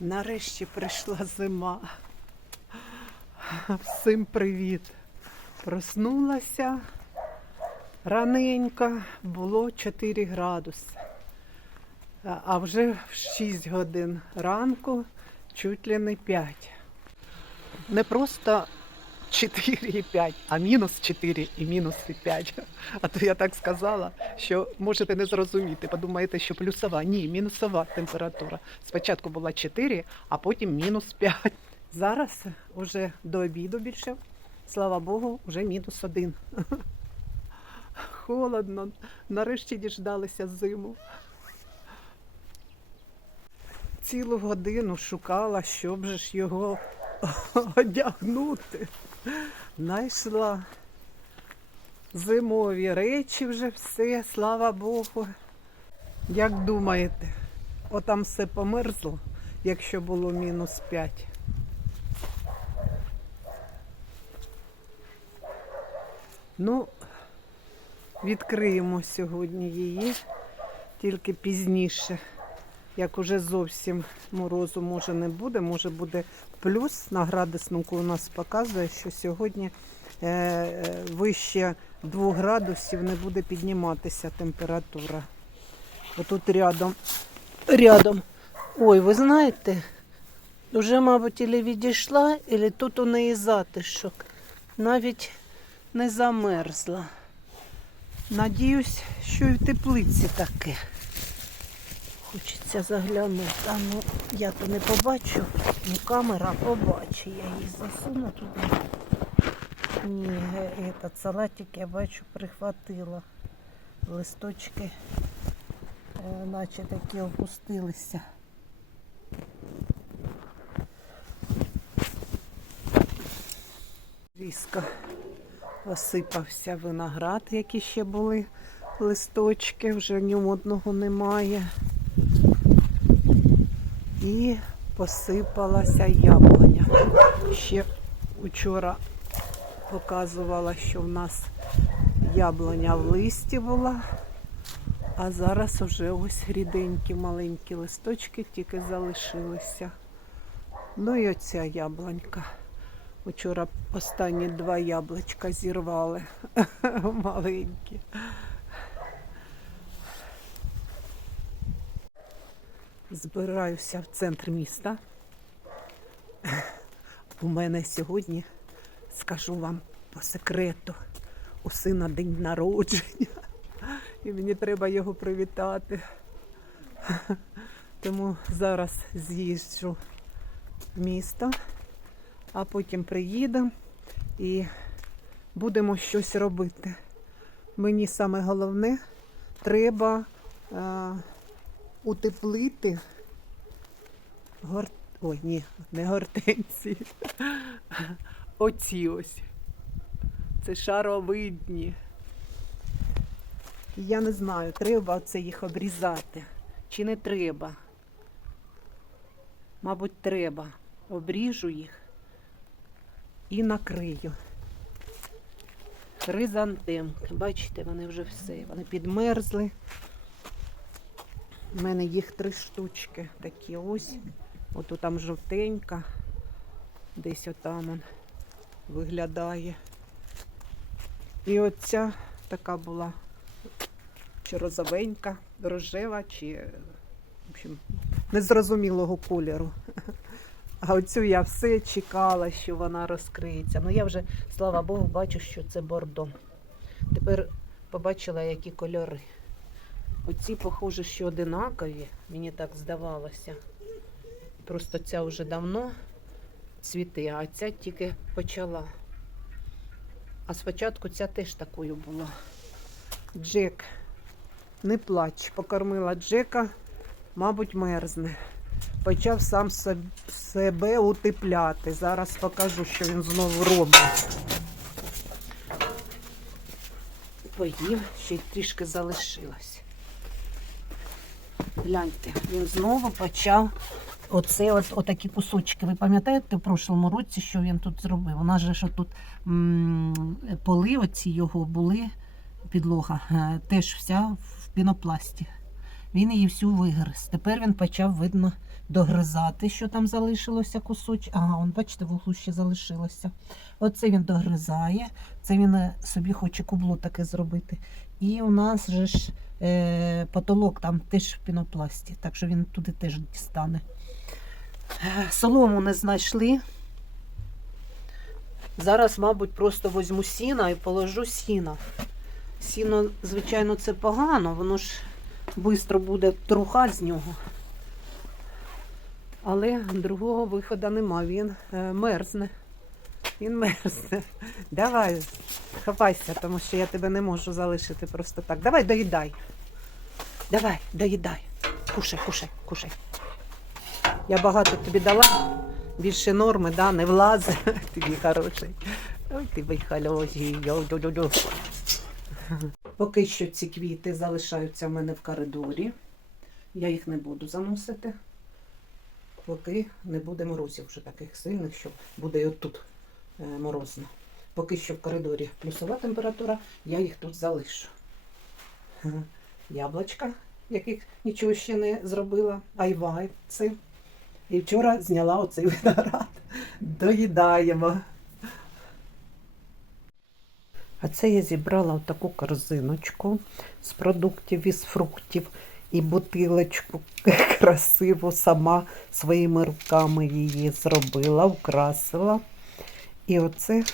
Нарешті прийшла зима. Всім привіт. Проснулася раненько, було 4 градуси. А- вже в 6 годин ранку чуть ли не 5. Не просто 4,5, а мінус 4 і мінус 5. А то я так сказала, що можете не зрозуміти. Подумаєте, що плюсова. Ні, мінусова температура. Спочатку була 4, а потім мінус 5. Зараз уже до обіду більше, слава Богу, вже мінус 1. Холодно. Нарешті діждалися зиму. Цілу годину шукала, щоб же ж його одягнути. Знайшла зимові речі вже все, слава Богу. Як думаєте, отам все померзло, якщо було мінус 5? Ну, відкриємо сьогодні її тільки пізніше. Як уже зовсім морозу може не буде, може буде плюс. На градуснику у нас показує, що сьогодні е, е, вище 2 градусів не буде підніматися температура. Отут рядом, рядом. Ой, ви знаєте, вже, мабуть, і відійшла, і тут у неї затишок. Навіть не замерзла. Надіюсь, що і в теплиці таке. Хочеться заглянути. А ну, я то не побачу, ну камера побачить. Я її засуну туди. Ні, е, этот салатик я бачу прихватила. Листочки е, наче такі опустилися. Різко осипався виноград, які ще були листочки, вже в ньому одного немає. І посипалася яблуня. Ще вчора показувала, що в нас яблуня в листі була, а зараз вже ось ріденькі маленькі листочки тільки залишилися. Ну і оця яблунька. Вчора останні два яблучка зірвали маленькі. Збираюся в центр міста. У мене сьогодні, скажу вам по секрету, у сина день народження. І мені треба його привітати. Тому зараз з'їжджу в місто, а потім приїду і будемо щось робити. Мені саме головне треба. Утеплити гор... Ой, ні, не гортензії. Оці ось. Це шаровидні. Я не знаю, треба це їх обрізати. Чи не треба? Мабуть, треба. Обріжу їх і накрию. Хризантемки. Бачите, вони вже все. Вони підмерзли. У мене їх три штучки. Такі ось. Ото там жовтенька. Десь отам он виглядає. І оця така була чи розовенька, рожева, чи в общем, незрозумілого кольору. А оцю я все чекала, що вона розкриється. Ну я вже, слава Богу, бачу, що це бордо. Тепер побачила, які кольори. Оці, похоже, що одинакові, мені так здавалося. Просто ця вже давно цвіте, а ця тільки почала. А спочатку ця теж такою була. Джек, не плач, покормила Джека, мабуть, мерзне. Почав сам себе утепляти. Зараз покажу, що він знову робить. Поїв, ще й трішки залишилось. Гляньте, він знову почав оце от, отакі кусочки. Ви пам'ятаєте в прошлому році, що він тут зробив? У нас же що тут м, поли оці його були, підлога, е, теж вся в пінопласті. Він її всю вигриз. Тепер він почав, видно, догризати, що там залишилося кусочок. Ага, он, бачите, в углу ще залишилося. Оце він догризає, це він е, собі хоче кубло таке зробити. І у нас же ж е, потолок там теж в пінопласті, так що він туди теж дістане. Е, Солому не знайшли. Зараз, мабуть, просто возьму сіна і положу сіна. Сіно, звичайно, це погано, воно ж швидко буде труха з нього. Але другого виходу нема, він е, мерзне. Він мерзне. Давай, хапайся, тому що я тебе не можу залишити просто так. Давай, доїдай. Давай, доїдай. Кушай, кушай, кушай. Я багато тобі дала, більше норми, да, не влазить. Тобі хороший. Ой, ти. Йо-йо-йо-йо. Поки що ці квіти залишаються в мене в коридорі. Я їх не буду заносити, поки не буде морозів вже таких сильних, що буде і отут е, морозно. Поки що в коридорі плюсова температура, я їх тут залишу. Яблочка, яких нічого ще не зробила, айвайці. І вчора зняла оцей виноград. Доїдаємо. А це я зібрала таку корзиночку з продуктів із фруктів і бутилочку красиву сама своїми руками її зробила, украсила. І оце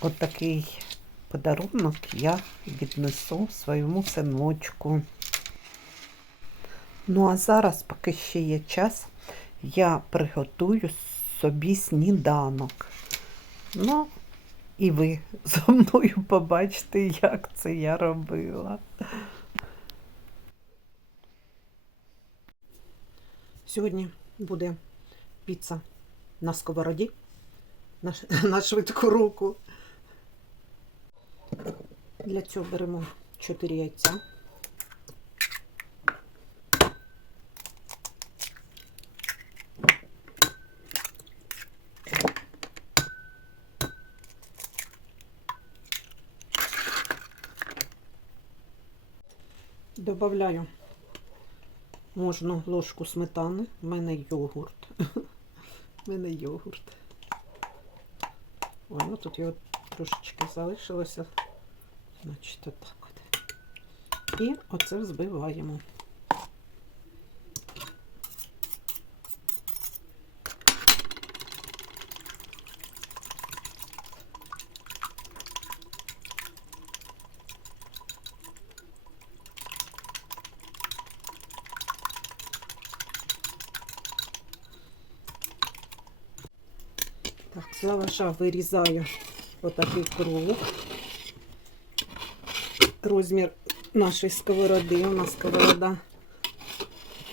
отакий подарунок я віднесу своєму синочку. Ну а зараз, поки ще є час, я приготую собі сніданок. Ну, і ви зо мною побачите, як це я робила. Сьогодні буде піца на сковороді на, на швидку руку. Для цього беремо 4 яйця. Добавляю можна ложку сметани. У мене йогурт. У мене йогурт. Ой, ну тут його трошечки залишилося. Значить, отак от. І оце взбиваємо. Так, з лаваша вирізаю отакий круг. Розмір нашої сковороди. У нас сковорода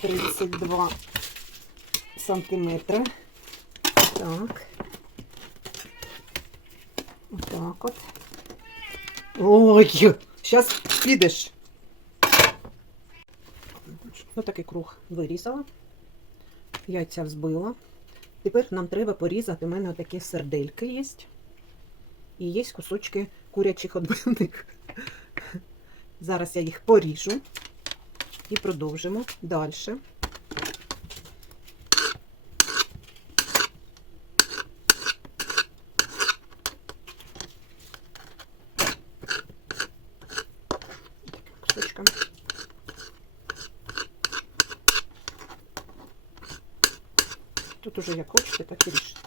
32 сантиметри. Так. Отак от. Ой, зараз підеш. Отакий круг вирізала. Яйця взбила. Тепер нам треба порізати. У мене такі сердельки є. І є кусочки курячих отбивних. Зараз я їх поріжу і продовжимо далі. Кусочками. Тут уже як хочете, так і ріжте.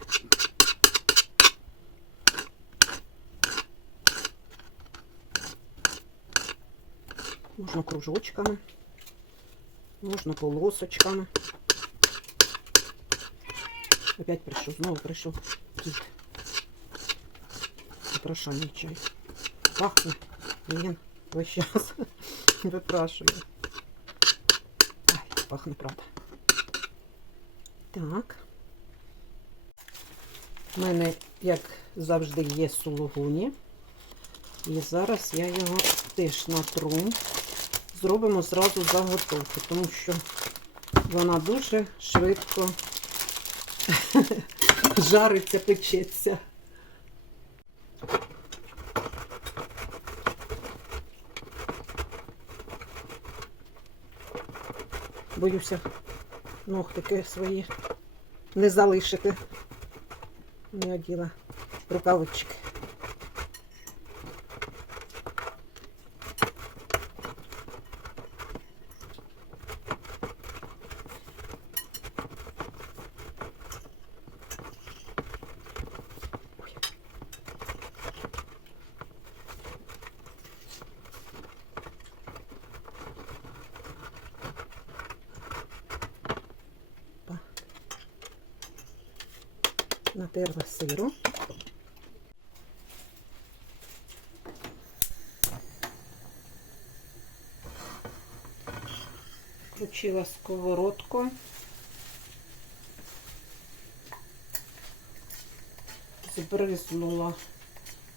Можна кружочками, можна полосочками. Опять прийшов, знову прийшов кіт. Запрошальний чай. Пахне. Він весь час випрашує. Ай, пахне, правда. Так. У мене, як завжди, є сулугуні. І зараз я його теж натру. Зробимо зразу заготовку, тому що вона дуже швидко жариться, печеться. Боюся ногтики свої не залишити. Не оділа рукавички. Натерла сиру. Включила сковородку. Збризнула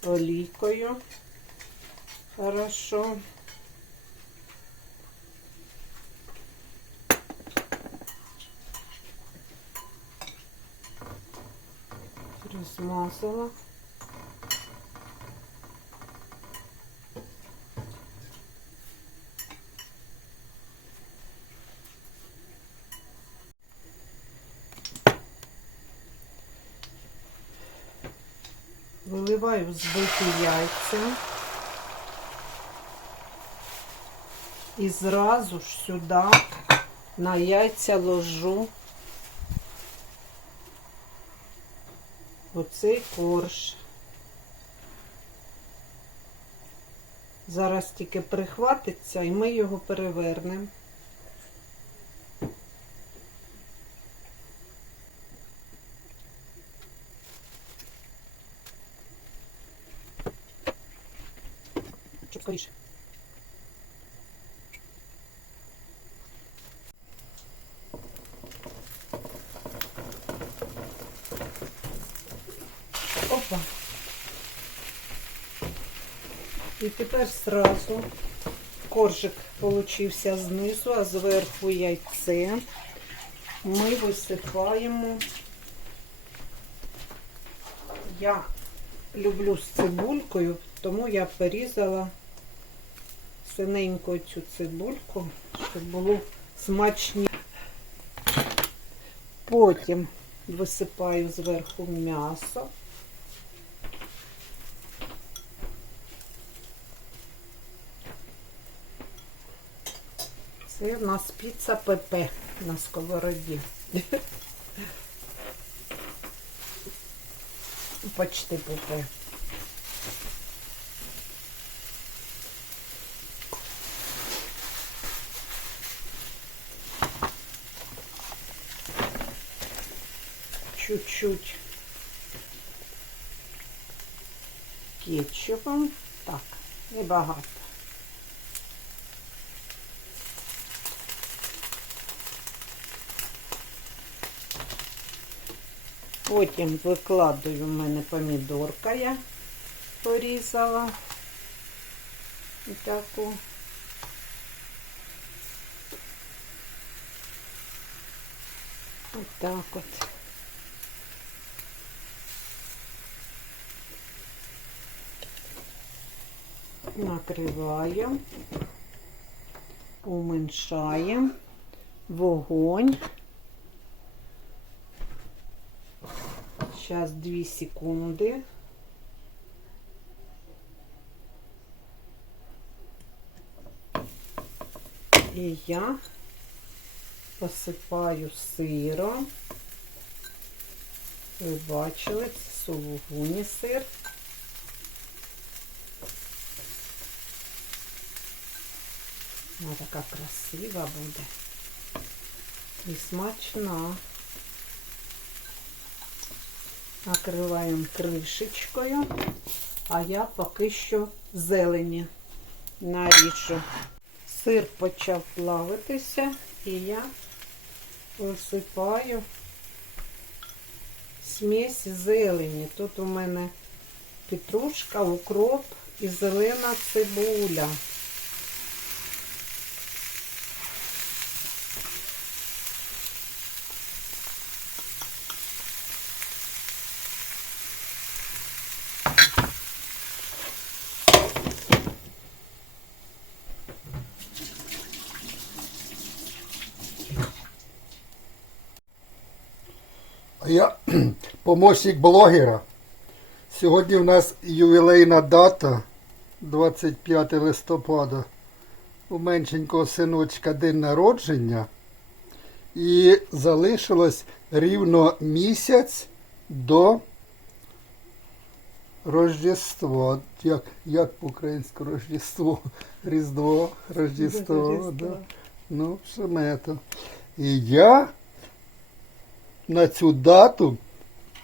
олійкою. Хорошо. Розмазала. Виливаю збиті яйця. І зразу ж сюди на яйця ложу оцей корж. Зараз тільки прихватиться і ми його перевернемо. Щоб скоріше. Опа. І тепер сразу коржик получився знизу, а зверху яйце. Ми висипаємо. Я люблю з цибулькою, тому я порізала синенько цю цибульку, щоб було смачні. Потім висипаю зверху м'ясо. Це у нас піца ПП на сковороді. Почти ПП. Чуть-чуть кетчупом. Так, небагато. Потім викладаю в мене помідорка я порізала. Таку. Отак от. Накриваємо, уменьшаємо вогонь. Сейчас 2 секунды. І я посипаю сиром. Ви бачили, це сулугуні сир. Вона така красива буде. І смачна. Накриваємо кришечкою, а я поки що зелені наріжу. Сир почав плавитися, і я посипаю смесь зелені. Тут у мене петрушка, укроп і зелена цибуля. помощник блогера. Сьогодні в нас ювілейна дата 25 листопада. У меншенького синочка день народження. І залишилось рівно місяць до Рождества. Як, як по-українськи Рождество? Різдво, Рождество. Да. Ну, шемето. І я на цю дату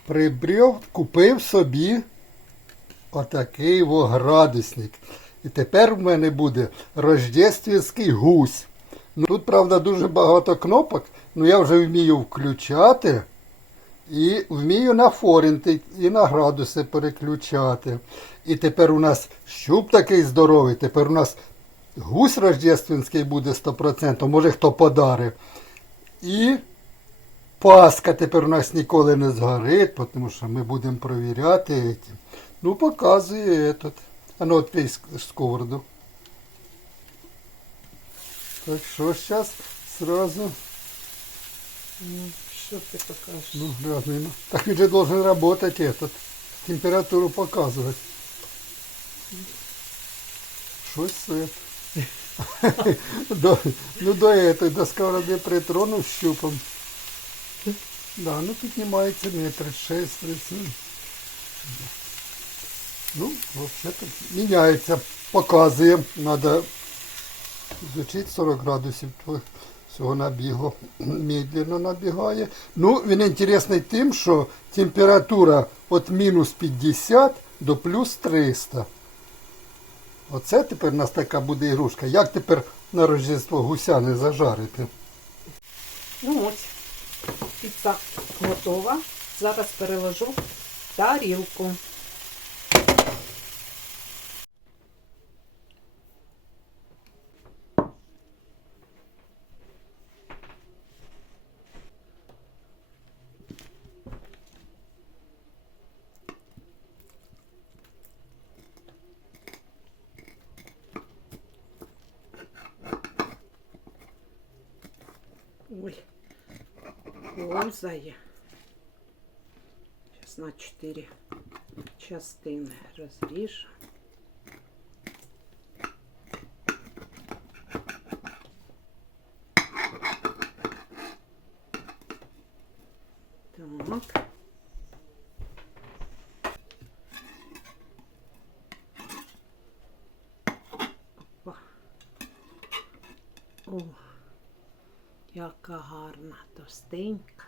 прибрів, купив собі отакий во градусник. І тепер в мене буде рождественський гусь. Ну, тут, правда, дуже багато кнопок, але я вже вмію включати і вмію на форінти і на градуси переключати. І тепер у нас щуп такий здоровий, тепер у нас гусь рождественський буде 100%, може хто подарив. І Паска тепер у нас ніколи не згорить, тому що ми будемо провіряти. Эти. Ну, показує этот. А ну відкрий ск- сковороду. Так що зараз сразу. Ну, що ти покажеш? Ну, глянемо. Так він же должен работать этот. Температуру показувати. Щось це. до, ну до этой, до сковороди притронув щупом. Да, ну піднімається метр шесть, тридцять. Ну, вообще-то міняється, показує. Надо изучить 40 градусів. Всього набігло. Медленно набігає. Ну, він інтересний тим, що температура від мінус 50 до плюс 300. Оце тепер у нас така буде ігрушка. Як тепер на Рождество гуся не зажарити? Ну ось, піца готова. Зараз переложу тарілку. Ой, лозає. Зараз на чотири частини розріжу. Так. Опа. О, яка гарна тостенька.